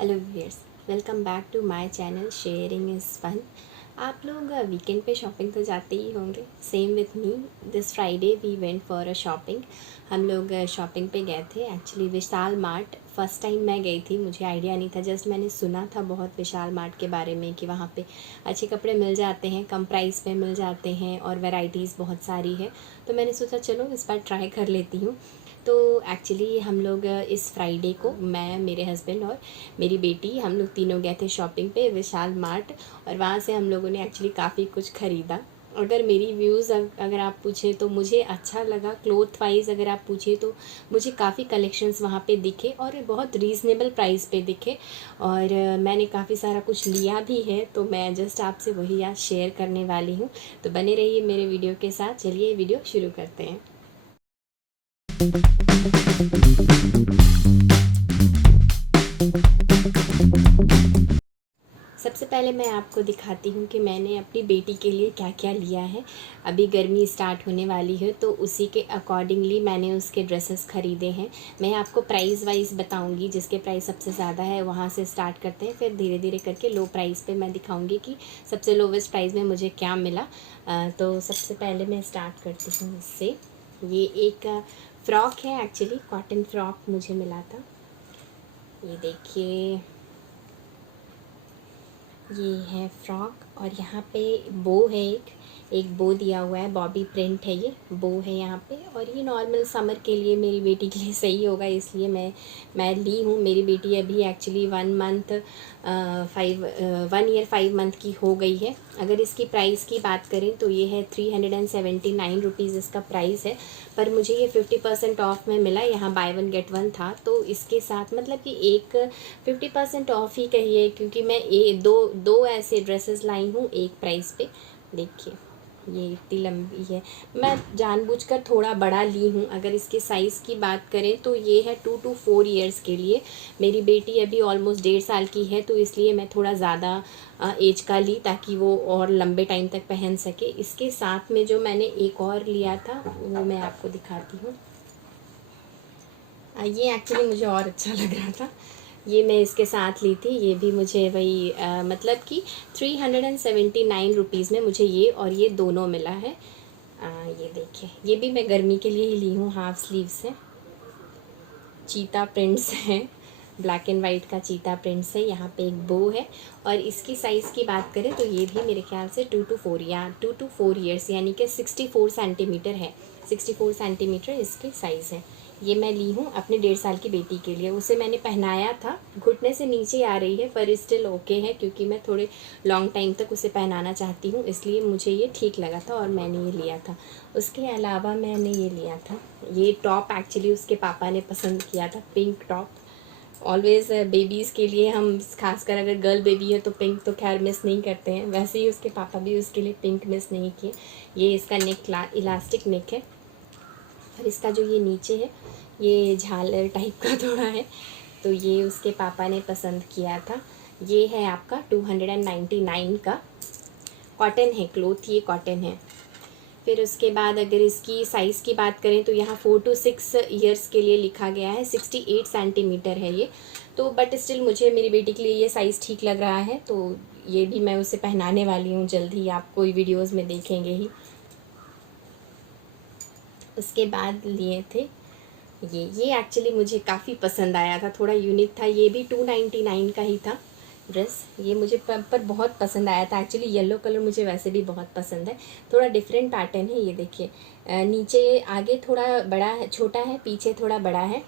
Hello viewers, welcome back to my channel sharing is fun. आप लोग weekend पे shopping तो जाते ही होंगे। Same with me, this Friday we went for a shopping. हम लोग शॉपिंग पे गए थे actually Vishal mart. First time मैं गई थी, मुझे आइडिया नहीं था, जस्ट मैंने सुना था बहुत विशाल मार्ट के बारे में कि वहाँ पे अच्छे कपड़े मिल जाते हैं, कम प्राइस पे मिल जाते हैं और वैरायटीज़ बहुत सारी है। तो मैंने सोचा चलो इस बार ट्राई कर लेती हूँ। तो एक्चुअली हम लोग इस फ्राइडे को, मैं, मेरे हस्बैंड और मेरी बेटी, हम लोग तीनों गए थे शॉपिंग पे विशाल मार्ट। और वहाँ से हम लोगों ने एक्चुअली काफ़ी कुछ ख़रीदा। अगर मेरी व्यूज़ अगर आप पूछें तो मुझे अच्छा लगा। क्लोथ वाइज अगर आप पूछे तो मुझे काफ़ी कलेक्शंस वहाँ पे दिखे और बहुत रीज़नेबल प्राइस पे दिखे। और मैंने काफ़ी सारा कुछ लिया भी है, तो मैं जस्ट आपसे वही आज शेयर करने वाली हूँ। तो बने रहिए मेरे वीडियो के साथ। चलिए वीडियो शुरू करते हैं। सबसे पहले मैं आपको दिखाती हूँ कि मैंने अपनी बेटी के लिए क्या क्या लिया है। अभी गर्मी स्टार्ट होने वाली है तो उसी के अकॉर्डिंगली मैंने उसके ड्रेसेस ख़रीदे हैं। मैं आपको प्राइस वाइज बताऊँगी, जिसके प्राइस सबसे ज़्यादा है वहाँ से स्टार्ट करते हैं, फिर धीरे धीरे करके लो प्राइस पे मैं दिखाऊँगी कि सबसे लोवेस्ट प्राइस में मुझे क्या मिला। तो सबसे पहले मैं स्टार्ट करती हूँ इससे। ये एक फ़्रॉक है, एक्चुअली कॉटन फ्रॉक मुझे मिला था। ये देखिए, ये है फ्रॉक और यहाँ पे बो है, एक बो दिया हुआ है, बॉबी प्रिंट है, ये बो है यहाँ पे। और ये नॉर्मल समर के लिए मेरी बेटी के लिए सही होगा, इसलिए मैं ली हूँ। मेरी बेटी अभी एक्चुअली 1 ईयर 5 मंथ की हो गई है। अगर इसकी प्राइस की बात करें तो ये है 379 रुपीज़ इसका प्राइस है। पर मुझे ये 50% ऑफ में मिला, यहाँ बाय वन गेट वन था। तो इसके साथ मतलब कि एक 50% ऑफ ही कहिए, क्योंकि मैं दो ऐसे ड्रेसेस लाई हूँ एक प्राइस पे। देखिए ये इतनी लंबी है, मैं जानबूझकर थोड़ा बड़ा ली हूँ। अगर इसके साइज़ की बात करें तो ये है 2 to 4 ईयर्स के लिए। मेरी बेटी अभी ऑलमोस्ट 1.5 साल की है, तो इसलिए मैं थोड़ा ज़्यादा एज का ली ताकि वो और लंबे टाइम तक पहन सके। इसके साथ में जो मैंने एक और लिया था वो मैं आपको दिखाती हूँ। ये एक्चुअली मुझे और अच्छा लग रहा था, ये मैं इसके साथ ली थी। ये भी मुझे वही मतलब कि 379 रुपीज़ में मुझे ये और ये दोनों मिला है। ये देखिए, ये भी मैं गर्मी के लिए ही ली हूँ, हाफ स्लीव से, चीता प्रिंट्स है, ब्लैक एंड वाइट का चीता प्रिंट्स है। यहाँ पे एक बो है। और इसकी साइज़ की बात करें तो ये भी मेरे ख्याल से 2 to 4 ईयर्स यानी कि 64 सेंटीमीटर है। 64 सेंटीमीटर इसकी साइज़ है। ये मैं ली हूँ अपने 1.5 साल की बेटी के लिए। उसे मैंने पहनाया था, घुटने से नीचे आ रही है पर स्टिल ओके है, क्योंकि मैं थोड़े लॉन्ग टाइम तक उसे पहनाना चाहती हूँ, इसलिए मुझे ये ठीक लगा था और मैंने ये लिया था। उसके अलावा मैंने ये लिया था, ये टॉप एक्चुअली उसके पापा ने पसंद किया था, पिंक टॉप। ऑलवेज़ बेबीज़ के लिए हम, खासकर अगर गर्ल बेबी है तो पिंक तो खैर मिस नहीं करते हैं, वैसे ही उसके पापा भी उसके लिए पिंक मिस नहीं किए। ये इसका नेक इलास्टिक नेक है और इसका जो ये नीचे है ये झालर टाइप का थोड़ा है, तो ये उसके पापा ने पसंद किया था। ये है आपका 299 का, कॉटन है, क्लोथ ये कॉटन है। फिर उसके बाद अगर इसकी साइज़ की बात करें तो यहाँ 4 to 6 ईयर्स के लिए लिखा गया है। 68 सेंटीमीटर है ये, तो बट स्टिल मुझे मेरी बेटी के लिए ये साइज़ ठीक लग रहा है, तो ये भी मैं उसे पहनाने वाली हूँ जल्द ही, आप कोई वीडियोज़ में देखेंगे ही। उसके बाद लिए थे ये एक्चुअली मुझे काफ़ी पसंद आया था, थोड़ा यूनिक था। ये भी 299 का ही था ड्रेस। ये मुझे पर बहुत पसंद आया था एक्चुअली। येलो कलर मुझे वैसे भी बहुत पसंद है, थोड़ा डिफरेंट पैटर्न है। ये देखिए, नीचे आगे थोड़ा बड़ा है, छोटा है, पीछे थोड़ा बड़ा है,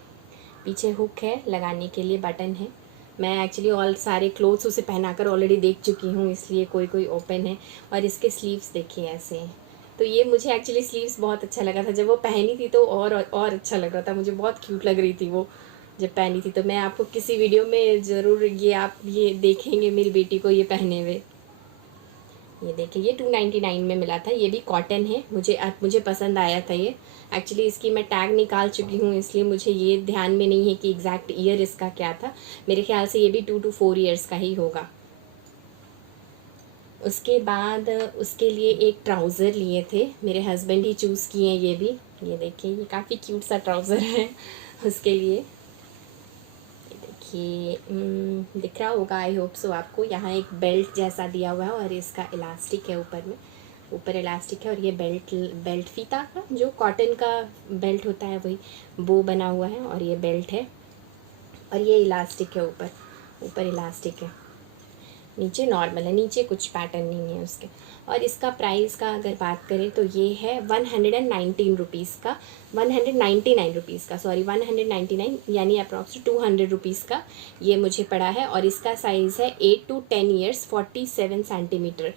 पीछे हुक है लगाने के लिए, बटन है। मैं एक्चुअली ऑल सारे क्लोथ्स उसे पहनाकर ऑलरेडी देख चुकी हूँ, इसलिए कोई कोई ओपन है। और इसके स्लीव्स देखिए ऐसे हैं। तो ये मुझे एक्चुअली स्लीव्स बहुत अच्छा लगा था, जब वो पहनी थी तो और अच्छा लग रहा था, मुझे बहुत क्यूट लग रही थी वो जब पहनी थी। तो मैं आपको किसी वीडियो में ज़रूर ये आप ये देखेंगे मेरी बेटी को ये पहने हुए। ये देखिए, ये 299 में मिला था, ये भी कॉटन है। मुझे पसंद आया था ये। एक्चुअली इसकी मैं टैग निकाल चुकी हूँ, इसलिए मुझे ये ध्यान में नहीं है कि एग्जैक्ट ईयर इसका क्या था। मेरे ख्याल से ये भी 2 to 4 ईयर्स का ही होगा। उसके बाद उसके लिए एक ट्राउज़र लिए थे, मेरे हस्बैंड ही चूज़ किए हैं ये भी। ये देखिए, ये काफ़ी क्यूट सा ट्राउज़र है उसके लिए। ये ये दिख रहा होगा, आई होप सो आपको। यहाँ एक बेल्ट जैसा दिया हुआ है और इसका इलास्टिक है ऊपर में, ऊपर इलास्टिक है। और ये बेल्ट फीता का जो कॉटन का बेल्ट होता है वही वो बना हुआ है, और ये बेल्ट है और ये इलास्टिक है, ऊपर ऊपर इलास्टिक है, नीचे नॉर्मल है, नीचे कुछ पैटर्न नहीं है उसके। और इसका प्राइस का अगर बात करें तो ये है 119 रुपीज़ का, 199 रुपीज़ का, सॉरी 199 यानी अप्रॉक्स 200 रुपीज़ का ये मुझे पड़ा है। और इसका साइज़ है 8 to 10 ईयर्स 47 सेंटीमीटर।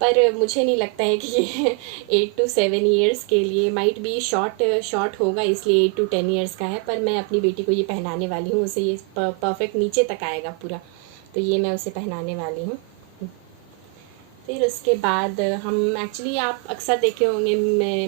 पर मुझे नहीं लगता है कि ये 8 to 7 ईयर्स के लिए, माइट बी शॉर्ट होगा इसलिए 8 to 10 ईयर्स का है। पर मैं अपनी बेटी को ये पहनाने वाली हूँ, उसे ये परफेक्ट नीचे तक आएगा पूरा, तो ये मैं उसे पहनाने वाली हूँ। फिर उसके बाद हम एक्चुअली आप अक्सर देखे होंगे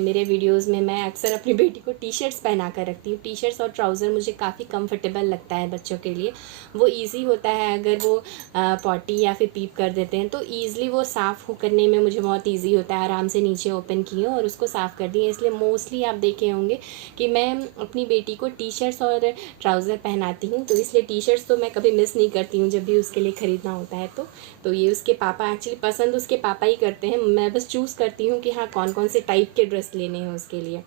मेरे वीडियोस में मैं अक्सर अपनी बेटी को टी शर्ट्स पहना कर रखती हूँ। टी शर्ट्स और ट्राउज़र मुझे काफ़ी कंफर्टेबल लगता है बच्चों के लिए। वो इजी होता है, अगर वो पॉटी या फिर पीप कर देते हैं तो ईज़िली वो साफ़ करने में मुझे बहुत ईजी होता है। आराम से नीचे ओपन किए और उसको साफ़ कर दिए, इसलिए मोस्टली आप देखे होंगे कि मैं अपनी बेटी को टी शर्ट्स और ट्राउज़र पहनाती हूँ। तो इसलिए टी शर्ट्स तो मैं कभी मिस नहीं करती हूँ जब भी उसके लिए ख़रीदना होता है। तो ये उसके पापा एक्चुअली पसंद उसके पापा ही करते हैं, मैं बस चूज़ करती हूँ कि हाँ कौन कौन से टाइप के ड्रेस लेने हैं उसके लिए।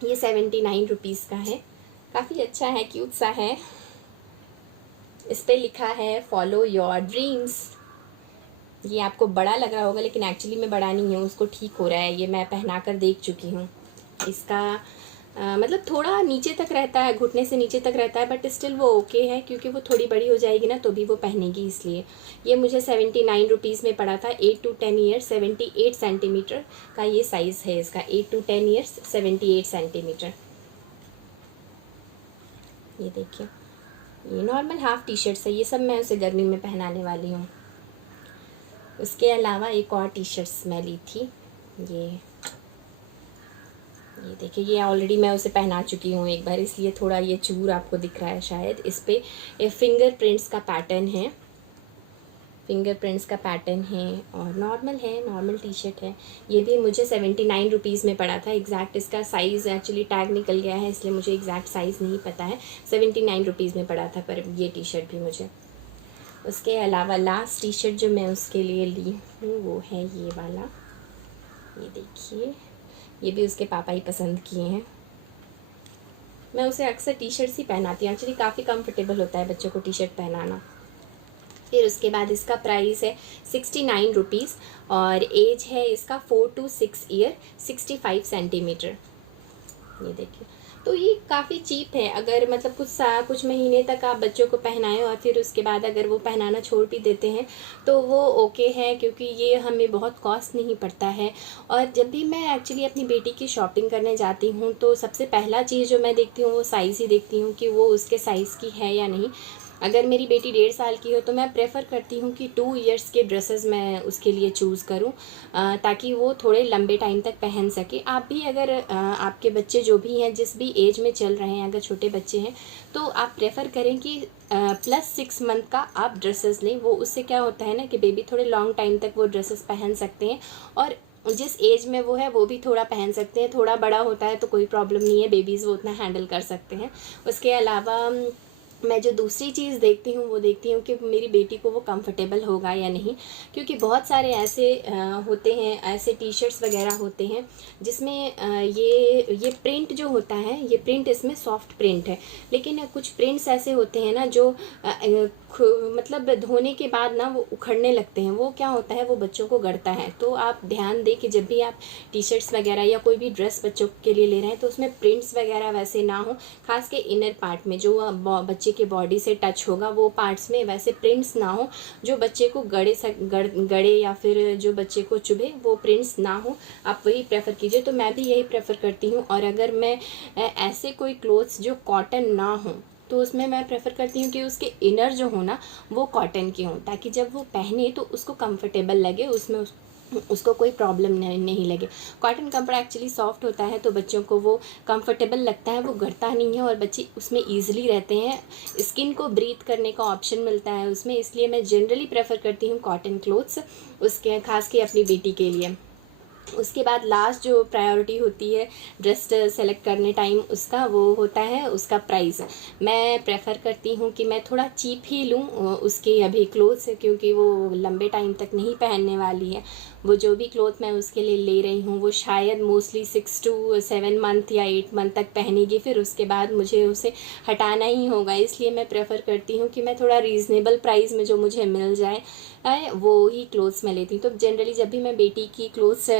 ये 79 रुपीज़ का है, काफ़ी अच्छा है, क्यूट सा है। इस पे लिखा है फॉलो योर ड्रीम्स। ये आपको बड़ा लग रहा होगा लेकिन एक्चुअली मैं बड़ा नहीं हूँ, उसको ठीक हो रहा है। ये मैं पहना कर देख चुकी हूँ। इसका मतलब थोड़ा नीचे तक रहता है, घुटने से नीचे तक रहता है, बट स्टिल वो ओके है क्योंकि वो थोड़ी बड़ी हो जाएगी ना तो भी वो पहनेगी, इसलिए। ये मुझे 79 रुपीज़ में पड़ा था। 8 to 10 ईयर्स 78 सेंटीमीटर का ये साइज़ है इसका। 8 to 10 ईयर्स 78 सेंटीमीटर। ये देखिए, ये नॉर्मल हाफ टी शर्ट्स है, ये सब मैं उसे गर्मी में पहनाने वाली हूँ। उसके अलावा एक और टी शर्ट्स मैं ली थी, ये देखिए, ये ऑलरेडी मैं उसे पहना चुकी हूँ एक बार, इसलिए थोड़ा ये चूर आपको दिख रहा है शायद। इस पे फिंगरप्रिंट्स का पैटर्न है, फिंगरप्रिंट्स का पैटर्न है और नॉर्मल है, नॉर्मल टी शर्ट है। ये भी मुझे 79 रुपीज़ में पड़ा था। एग्जैक्ट इसका साइज़ एक्चुअली टैग निकल गया है इसलिए मुझे एग्जैक्ट साइज़ नहीं पता है। 79 रुपीज़ में पड़ा था पर ये टी शर्ट भी मुझे। उसके अलावा लास्ट टी शर्ट जो मैं उसके लिए ली हूँ वो है ये वाला, ये देखिए, ये भी उसके पापा ही पसंद किए हैं। मैं उसे अक्सर टी शर्ट्स ही पहनाती हूँ, एक्चुअली काफ़ी कंफर्टेबल होता है बच्चों को टी शर्ट पहनाना। फिर उसके बाद इसका प्राइस है 69 रुपीज़ और एज है इसका 4 to 6 ईयर 65 सेंटीमीटर। ये देखिए, तो ये काफ़ी चीप है। अगर मतलब कुछ महीने तक आप बच्चों को पहनाएं और फिर उसके बाद अगर वो पहनाना छोड़ भी देते हैं तो वो ओके है, क्योंकि ये हमें बहुत कॉस्ट नहीं पड़ता है। और जब भी मैं एक्चुअली अपनी बेटी की शॉपिंग करने जाती हूँ तो सबसे पहला चीज़ जो मैं देखती हूँ वो साइज़ ही देखती हूँ कि वो उसके साइज़ की है या नहीं। अगर मेरी बेटी 1.5 साल की हो तो मैं प्रेफर करती हूँ कि 2 ईयर्स के ड्रेसेस मैं उसके लिए चूज़ करूँ, ताकि वो थोड़े लंबे टाइम तक पहन सके। आप भी अगर आपके बच्चे जो भी हैं, जिस भी एज में चल रहे हैं, अगर छोटे बच्चे हैं तो आप प्रेफर करें कि +6 मंथ का आप ड्रेसेस लें। वो उससे क्या होता है ना कि बेबी थोड़े लॉन्ग टाइम तक वो ड्रेसेस पहन सकते हैं और जिस एज में वो है वो भी थोड़ा पहन सकते हैं। थोड़ा बड़ा होता है तो कोई प्रॉब्लम नहीं है, बेबीज़ वो उतना हैंडल कर सकते हैं। उसके अलावा मैं जो दूसरी चीज़ देखती हूँ वो देखती हूँ कि मेरी बेटी को वो कंफर्टेबल होगा या नहीं, क्योंकि बहुत सारे ऐसे होते हैं, ऐसे टी शर्ट्स वगैरह होते हैं जिसमें ये प्रिंट जो होता है, ये प्रिंट इसमें सॉफ्ट प्रिंट है, लेकिन कुछ प्रिंट्स ऐसे होते हैं ना जो मतलब धोने के बाद ना वो उखड़ने लगते हैं। वो क्या होता है, वो बच्चों को गड़ता है। तो आप ध्यान दें कि जब भी आप टी शर्ट्स वगैरह या कोई भी ड्रेस बच्चों के लिए ले रहे हैं तो उसमें प्रिंट्स वगैरह वैसे ना हो, खास के इनर पार्ट में जो बच्चे के बॉडी से टच होगा वो पार्ट्स में वैसे प्रिंट्स ना हो जो बच्चे को गड़े या फिर जो बच्चे को चुभे, वो प्रिंट्स ना हो। आप वही प्रेफर कीजिए। तो मैं भी यही प्रेफर करती हूँ। और अगर मैं ऐसे कोई क्लोथ्स जो कॉटन ना हो तो उसमें मैं प्रेफर करती हूँ कि उसके इनर जो हो ना वो कॉटन के हों, ताकि जब वो पहने तो उसको कंफर्टेबल लगे, उसमें उसको कोई प्रॉब्लम नहीं लगे। कॉटन कपड़ा एक्चुअली सॉफ्ट होता है तो बच्चों को वो कंफर्टेबल लगता है, वो गड़ता नहीं है और बच्चे उसमें ईजिली रहते हैं। स्किन को ब्रीथ करने का ऑप्शन मिलता है उसमें, इसलिए मैं जनरली प्रेफर करती हूँ कॉटन क्लोथ्स, उसके खास के अपनी बेटी के लिए। उसके बाद लास्ट जो प्रायोरिटी होती है ड्रेस सेलेक्ट करने टाइम उसका, वो होता है उसका प्राइस। मैं प्रेफर करती हूँ कि मैं थोड़ा चीप ही लूँ उसके अभी क्लोथ्स, क्योंकि वो लंबे टाइम तक नहीं पहनने वाली है। वो जो भी क्लोथ मैं उसके लिए ले रही हूँ वो शायद मोस्टली 6 to 7 मंथ या 8 मंथ तक पहनेगी, फिर उसके बाद मुझे उसे हटाना ही होगा। इसलिए मैं प्रेफर करती हूँ कि मैं थोड़ा रीज़नेबल प्राइस में जो मुझे मिल जाए वो ही क्लोथ्स मैं लेती हूँ। तो जनरली जब भी मैं बेटी की क्लोथ्स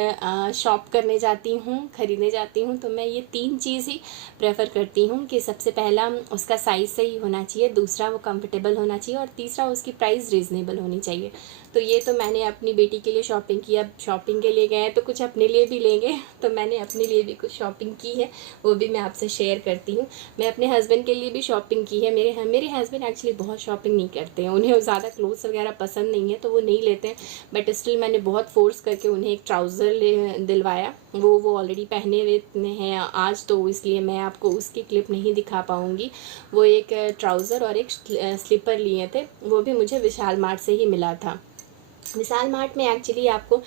शॉप करने जाती हूँ, ख़रीदने जाती हूँ, तो मैं ये 3 चीज़ ही प्रेफर करती हूँ कि सबसे पहला उसका साइज़ सही होना चाहिए, दूसरा वो कंफर्टेबल होना चाहिए, और तीसरा उसकी प्राइस रीज़नेबल होनी चाहिए। तो ये तो मैंने अपनी बेटी के लिए शॉपिंग की। अब शॉपिंग के लिए गए तो कुछ अपने लिए भी लेंगे, तो मैंने अपने लिए भी कुछ शॉपिंग की है, वो भी मैं आपसे शेयर करती हूँ। मैं अपने हस्बैंड के लिए भी शॉपिंग की है। मेरे हस्बैंड एक्चुअली बहुत शॉपिंग नहीं करते हैं, उन्हें ज़्यादा क्लोथ्स वगैरह पसंद नहीं है, तो वो नहीं लेते हैं। बट स्टिल मैंने बहुत फोर्स करके उन्हें एक ट्राउज़र दिलवाया। वो ऑलरेडी पहने हुए हैं आज, तो इसलिए मैं आपको उसकी क्लिप नहीं दिखा पाऊँगी। वो एक ट्राउज़र और एक स्लीपर लिए थे, वो भी मुझे विशाल मार्ट से ही मिला था। विशाल मार्ट में एक्चुअली आपको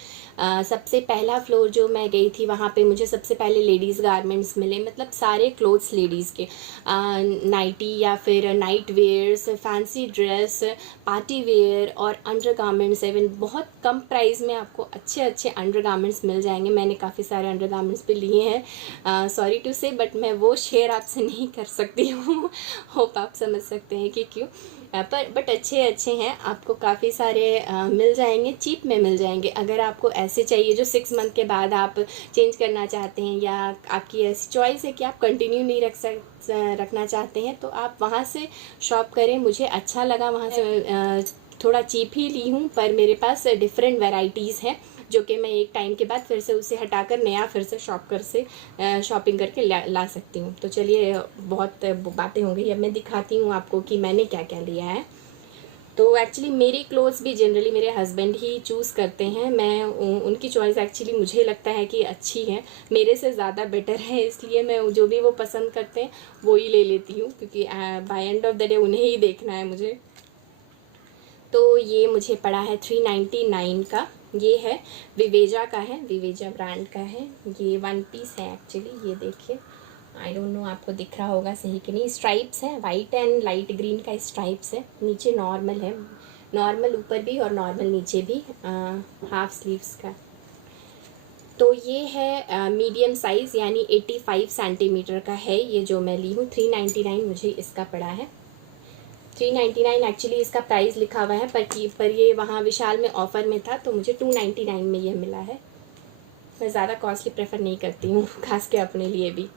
सबसे पहला फ्लोर जो मैं गई थी वहाँ पे मुझे सबसे पहले लेडीज़ गारमेंट्स मिले, मतलब सारे क्लोथ्स लेडीज़ के, नाइटी या फिर night wears, fancy dress, party wear और अंडर गारमेंट्स। इवन बहुत कम प्राइस में आपको अच्छे अच्छे अंडर गारमेंट्स मिल जाएंगे। मैंने काफ़ी सारे अंडर गारमेंट्स भी लिए हैं, सॉरी टू से, बट मैं वो शेयर आपसे नहीं कर सकती हूँ। होप आप समझ सकते हैं कि क्यों, बट अच्छे हैं, आपको काफ़ी सारे मिल जाएंगे, चीप में मिल जाएंगे। अगर आपको ऐसे चाहिए जो 6 मंथ के बाद आप चेंज करना चाहते हैं, या आपकी ऐसी चॉइस है कि आप कंटिन्यू नहीं रखना चाहते हैं, तो आप वहाँ से शॉप करें। मुझे अच्छा लगा, वहाँ से थोड़ा चीप ही ली हूँ, पर मेरे पास डिफरेंट वैरायटीज़ हैं जो कि मैं एक टाइम के बाद फिर से उसे हटाकर नया फिर से शॉपिंग करके ला सकती हूँ। तो चलिए, बहुत बातें हो गई, अब मैं दिखाती हूँ आपको कि मैंने क्या क्या लिया है। तो एक्चुअली मेरी क्लोथ्स भी जनरली मेरे हस्बैंड ही चूज़ करते हैं। मैं उनकी चॉइस एक्चुअली मुझे लगता है कि अच्छी है, मेरे से ज़्यादा बेटर है, इसलिए मैं जो भी वो पसंद करते हैं वो ही ले लेती हूँ, क्योंकि by end of the day उन्हें ही देखना है मुझे। तो ये मुझे पड़ा है 399 का। ये है विवेजा का है, विवेजा ब्रांड का है। ये 1 पीस है एक्चुअली, ये देखिए, आई डोंट नो आपको दिख रहा होगा सही कि नहीं। स्ट्राइप्स हैं, वाइट एंड लाइट ग्रीन का स्ट्राइप्स है, नीचे नॉर्मल है, नॉर्मल ऊपर भी और नॉर्मल नीचे भी, हाफ स्लीव्स का। तो ये है मीडियम साइज़, यानी 85 सेंटीमीटर का है ये जो मैं ली हूँ। 399 मुझे इसका पड़ा है। 399 एक्चुअली इसका प्राइस लिखा हुआ है, पर ये वहाँ विशाल में ऑफ़र में था, तो मुझे 299 में ये मिला है। मैं ज़्यादा कॉस्टली प्रेफर नहीं करती हूँ, खास के अपने लिए भी।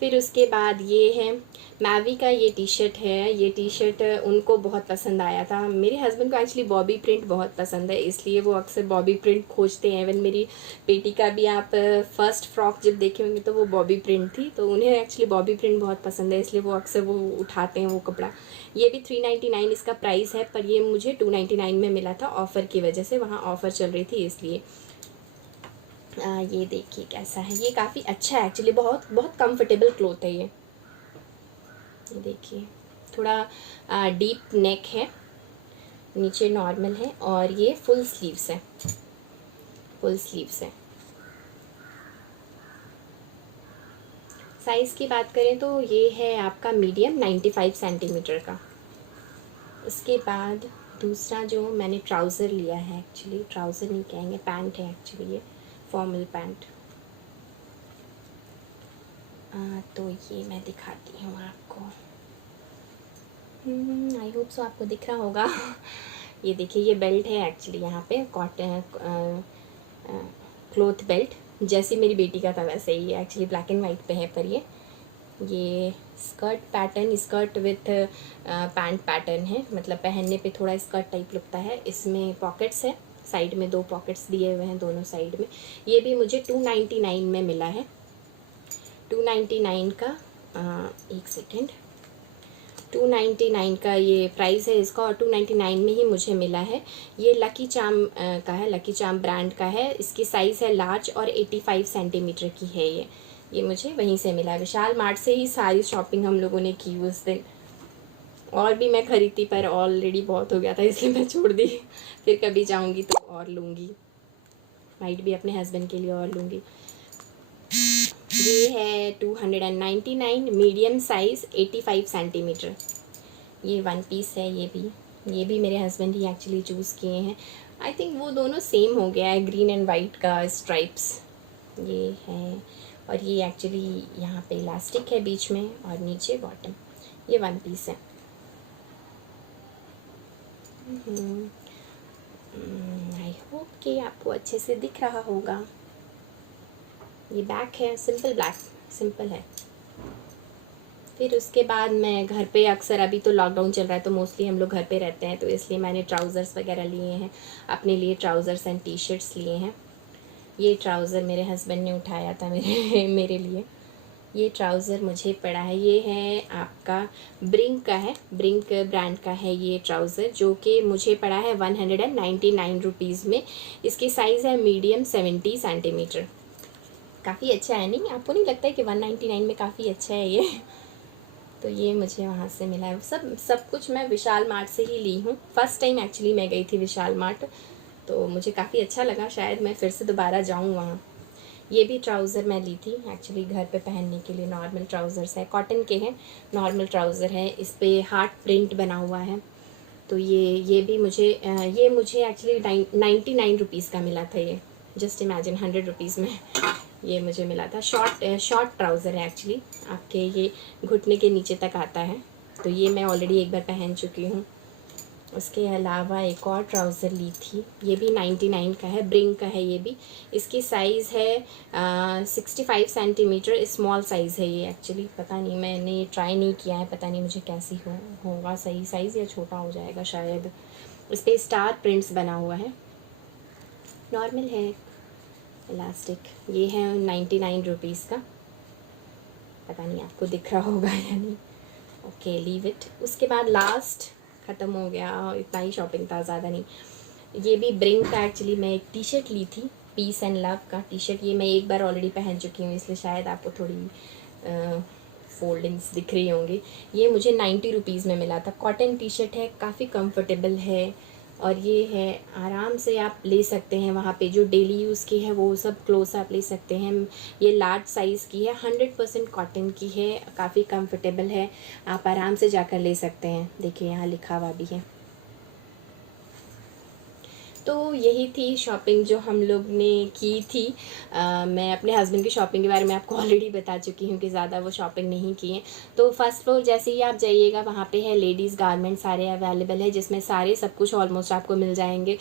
फिर उसके बाद ये है मैवी का, ये टी शर्ट है। ये टी शर्ट उनको बहुत पसंद आया था। मेरे हस्बैंड को एक्चुअली बॉबी प्रिंट बहुत पसंद है, इसलिए वो अक्सर बॉबी प्रिंट खोजते हैं। इवन मेरी बेटी का भी आप फर्स्ट फ्रॉक जब देखे होंगे तो वो बॉबी प्रिंट थी, तो उन्हें एक्चुअली बॉबी प्रिंट बहुत पसंद है, इसलिए वो अक्सर वो उठाते हैं वो कपड़ा। ये भी 399 इसका प्राइस है, पर ये मुझे 299 में मिला था ऑफ़र की वजह से, वहाँ ऑफ़र चल रही थी इसलिए। ये देखिए कैसा है, ये काफ़ी अच्छा है एक्चुअली, बहुत बहुत कंफर्टेबल क्लोथ है ये देखिए। थोड़ा डीप नेक है, नीचे नॉर्मल है, और ये फुल स्लीव्स है, फुल स्लीव्स है। साइज़ की बात करें तो ये है आपका मीडियम 95 सेंटीमीटर का। उसके बाद दूसरा जो मैंने ट्राउज़र लिया है, एक्चुअली ट्राउज़र नहीं कहेंगे, पैंट है एक्चुअली, ये फॉर्मल पैंट। तो ये मैं दिखाती हूँ आपको, आई होप सो आपको दिख रहा होगा। ये देखिए, ये बेल्ट है एक्चुअली, यहाँ पे कॉटन क्लोथ बेल्ट, जैसे मेरी बेटी का था वैसे ही एक्चुअली, ब्लैक एंड वाइट पे है। पर ये skirt pattern, skirt with pant pattern है, मतलब पहनने पे थोड़ा स्कर्ट टाइप लगता है। इसमें पॉकेट्स है, साइड में 2 पॉकेट्स दिए हुए हैं दोनों साइड में। ये भी मुझे 299 में मिला है, 299 का, एक सेकेंड, 299 का ये प्राइस है इसका, और 299 में ही मुझे मिला है। ये लकी चार्म का है, लकी चार्म ब्रांड का है। इसकी साइज़ है लार्ज और 85 सेंटीमीटर की है ये मुझे वहीं से मिला है। विशाल मार्ट से ही सारी शॉपिंग हम लोगों ने की उस दिन, और भी मैं खरीदती पर ऑलरेडी बहुत हो गया था, इसलिए मैं छोड़ दी। फिर कभी जाऊँगी तो और लूँगी। वाइट भी अपने हस्बैंड के लिए और लूँगी। ये है 299, मीडियम साइज़ 85 सेंटीमीटर। ये वन पीस है। ये भी मेरे हस्बैंड ही एक्चुअली चूज़ किए हैं। आई थिंक वो दोनों सेम हो गया है, ग्रीन एंड वाइट का स्ट्राइप्स ये है। और ये एक्चुअली यहाँ पे इलास्टिक है बीच में और नीचे बॉटम। ये वन पीस है। आई होप कि आपको अच्छे से दिख रहा होगा। ये बैक है, सिंपल ब्लैक, सिंपल है। फिर उसके बाद मैं घर पे अक्सर, अभी तो लॉकडाउन चल रहा है तो मोस्टली हम लोग घर पे रहते हैं, तो इसलिए मैंने ट्राउज़र्स वगैरह लिए हैं अपने लिए। ट्राउज़र्स एंड टी शर्ट्स लिए हैं। ये ट्राउज़र मेरे हस्बैंड ने उठाया था मेरे लिए। ये ट्राउज़र मुझे पड़ा है, ये है आपका ब्रिंक का है, ब्रिंक ब्रांड का है ये ट्राउज़र, जो कि मुझे पड़ा है 199 रुपीज़ में। इसकी साइज़ है मीडियम 70 सेंटीमीटर। काफ़ी अच्छा है, नहीं आपको नहीं लगता है कि 199 में काफ़ी अच्छा है ये? तो ये मुझे वहाँ से मिला है। सब कुछ मैं विशाल मार्ट से ही ली हूँ। फर्स्ट टाइम एक्चुअली मैं गई थी विशाल मार्ट, तो मुझे काफ़ी अच्छा लगा। शायद मैं फिर से दोबारा जाऊँ वहाँ। ये भी ट्राउज़र मैं ली थी एक्चुअली घर पे पहनने के लिए। नॉर्मल ट्राउज़र्स है, कॉटन के हैं, नॉर्मल ट्राउज़र है। इस पर हार्ट प्रिंट बना हुआ है। तो ये भी मुझे एक्चुअली 99 रुपीज़ का मिला था ये। जस्ट इमेजिन 100 रुपीज़ में ये मुझे मिला था। शॉर्ट ट्राउज़र है एक्चुअली, आपके ये घुटने के नीचे तक आता है। तो ये मैं ऑलरेडी एक बार पहन चुकी हूँ। उसके अलावा एक और ट्राउज़र ली थी, ये भी 99 का है, ब्रिंक का है ये भी। इसकी साइज़ है 65 सेंटीमीटर, स्मॉल साइज़ है ये एक्चुअली। पता नहीं, मैंने ट्राई नहीं किया है, पता नहीं मुझे कैसी होगा सही साइज़, या छोटा हो जाएगा शायद। इस पर स्टार प्रिंट्स बना हुआ है, नॉर्मल है, इलास्टिक। ये है 99 रुपीज़ का। पता नहीं आपको दिख रहा होगा या नहीं। Okay, leave it. उसके बाद लास्ट ख़त्म हो गया, इतना ही शॉपिंग था, ज़्यादा नहीं। ये भी ब्रिंक का एक्चुअली मैं एक टी शर्ट ली थी, पीस एंड लव का टी शर्ट। ये मैं एक बार ऑलरेडी पहन चुकी हूँ, इसलिए शायद आपको थोड़ी फोल्डिंग्स दिख रही होंगी। ये मुझे 90 रुपीज़ में मिला था। कॉटन टी शर्ट है, काफ़ी कंफर्टेबल है, और ये है आराम से आप ले सकते हैं। वहाँ पे जो डेली यूज़ की है वो सब क्लोथ्स आप ले सकते हैं। ये लार्ज साइज़ की है, 100% कॉटन की है, काफ़ी कंफर्टेबल है, आप आराम से जाकर ले सकते हैं। देखिए यहाँ लिखा हुआ भी है। तो यही थी शॉपिंग जो हम लोग ने की थी। मैं अपने हस्बैंड की शॉपिंग के बारे में आपको ऑलरेडी बता चुकी हूँ कि ज़्यादा वो शॉपिंग नहीं की है। तो फर्स्ट फ्लोर जैसे ही आप जाइएगा वहाँ पे है लेडीज़ गारमेंट, सारे अवेलेबल है, जिसमें सारे सब कुछ ऑलमोस्ट आपको मिल जाएंगे।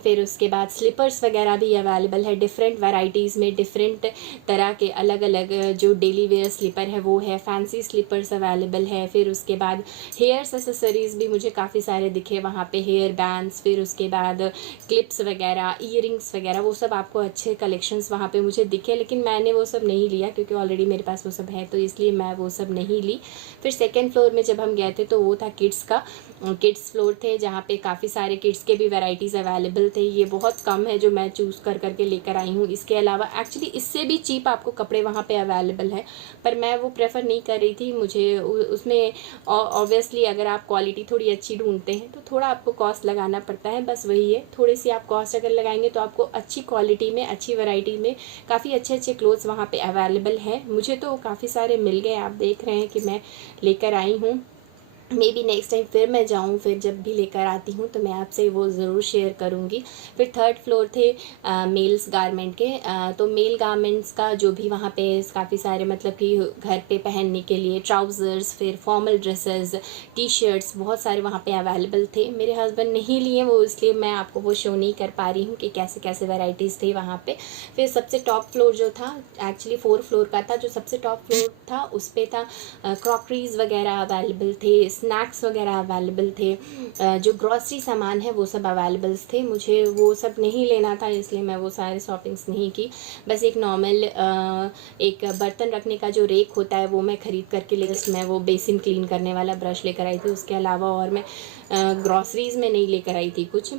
फिर उसके बाद स्लीपर्स वगैरह भी अवेलेबल है, डिफरेंट वैराइटीज़ में, डिफरेंट तरह के अलग अलग जो डेली वेयर स्लीपर है वो है, फैंसी स्लीपर्स अवेलेबल है। फिर उसके बाद हेयर्स एक्सेसरीज़ भी मुझे काफ़ी सारे दिखे वहाँ पे, हेयर बैंड्स, फिर उसके बाद क्लिप्स वगैरह, ईयरिंग्स वगैरह, वो सब आपको अच्छे कलेक्शंस वहाँ पे मुझे दिखे, लेकिन मैंने वो सब नहीं लिया क्योंकि ऑलरेडी मेरे पास वो सब है, तो इसलिए मैं वो सब नहीं ली। फिर सेकंड फ्लोर में जब हम गए थे तो वो था किड्स का, किड्स फ्लोर थे जहाँ पे काफ़ी सारे किड्स के भी वैराइटीज़ अवेलेबल थे। ये बहुत कम है जो मैं चूज़ कर करके लेकर आई हूँ। इसके अलावा एक्चुअली इससे भी चीप आपको कपड़े वहाँ पे अवेलेबल है, पर मैं वो प्रेफर नहीं कर रही थी। मुझे उसमें ऑब्वियसली अगर आप क्वालिटी थोड़ी अच्छी ढूंढते हैं तो थोड़ा आपको कॉस्ट लगाना पड़ता है, बस वही है। थोड़ी सी आप कॉस्ट अगर लगाएंगे तो आपको अच्छी क्वालिटी में, अच्छी वैरायटी में काफ़ी अच्छे अच्छे क्लोथ्स वहाँ पे अवेलेबल है। मुझे तो काफ़ी सारे मिल गए, आप देख रहे हैं कि मैं लेकर आई हूँ। मे बी नेक्स्ट टाइम फिर मैं जाऊँ, फिर जब भी लेकर आती हूँ तो मैं आपसे वो ज़रूर शेयर करूँगी। फिर थर्ड फ्लोर थे मेल्स गारमेंट के। तो मेल गारमेंट्स का जो भी वहाँ पे काफ़ी सारे मतलब कि घर पे पहनने के लिए ट्राउज़र्स, फिर फॉर्मल ड्रेसेस, टी शर्ट्स, बहुत सारे वहाँ पे अवेलेबल थे। मेरे हस्बैंड नहीं लिए वो, इसलिए मैं आपको वो शो नहीं कर पा रही हूँ कि कैसे कैसे वेराइटीज़ थे वहाँ पे। फिर सबसे टॉप फ्लोर जो था, एक्चुअली 4 फ्लोर का था, जो सबसे टॉप फ्लोर था उस पर था क्रॉकरीज वगैरह अवेलेबल थे, स्नैक्स वगैरह अवेलेबल थे, जो ग्रॉसरी सामान है वो सब अवेलेबल्स थे। मुझे वो सब नहीं लेना था, इसलिए मैं वो सारे शॉपिंग्स नहीं की। बस एक नॉर्मल एक बर्तन रखने का जो रेक होता है वो मैं ख़रीद करके ले, जस्ट मैं वो बेसिन क्लीन करने वाला ब्रश लेकर आई थी। उसके अलावा और मैं ग्रॉसरीज़ में नहीं लेकर आई थी कुछ।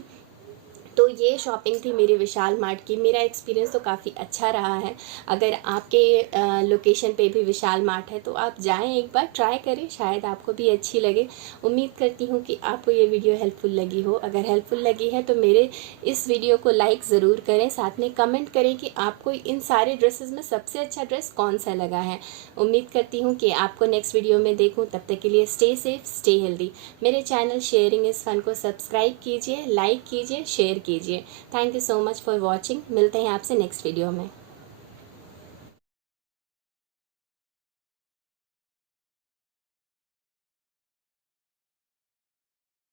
तो ये शॉपिंग थी मेरी विशाल मार्ट की। मेरा एक्सपीरियंस तो काफ़ी अच्छा रहा है। अगर आपके लोकेशन पे भी विशाल मार्ट है तो आप जाएं, एक बार ट्राई करें, शायद आपको भी अच्छी लगे। उम्मीद करती हूँ कि आपको ये वीडियो हेल्पफुल लगी हो। अगर हेल्पफुल लगी है तो मेरे इस वीडियो को लाइक ज़रूर करें, साथ में कमेंट करें कि आपको इन सारे ड्रेसेस में सबसे अच्छा ड्रेस कौन सा लगा है। उम्मीद करती हूँ कि आपको नेक्स्ट वीडियो में देखूँ। तब तक के लिए स्टे सेफ, स्टे हेल्दी। मेरे चैनल शेयरिंग इज़ फन को सब्सक्राइब कीजिए, लाइक कीजिए, शेयर कीजिए। Thank you so much for watching. मिलते हैं आपसे नेक्स्ट वीडियो में।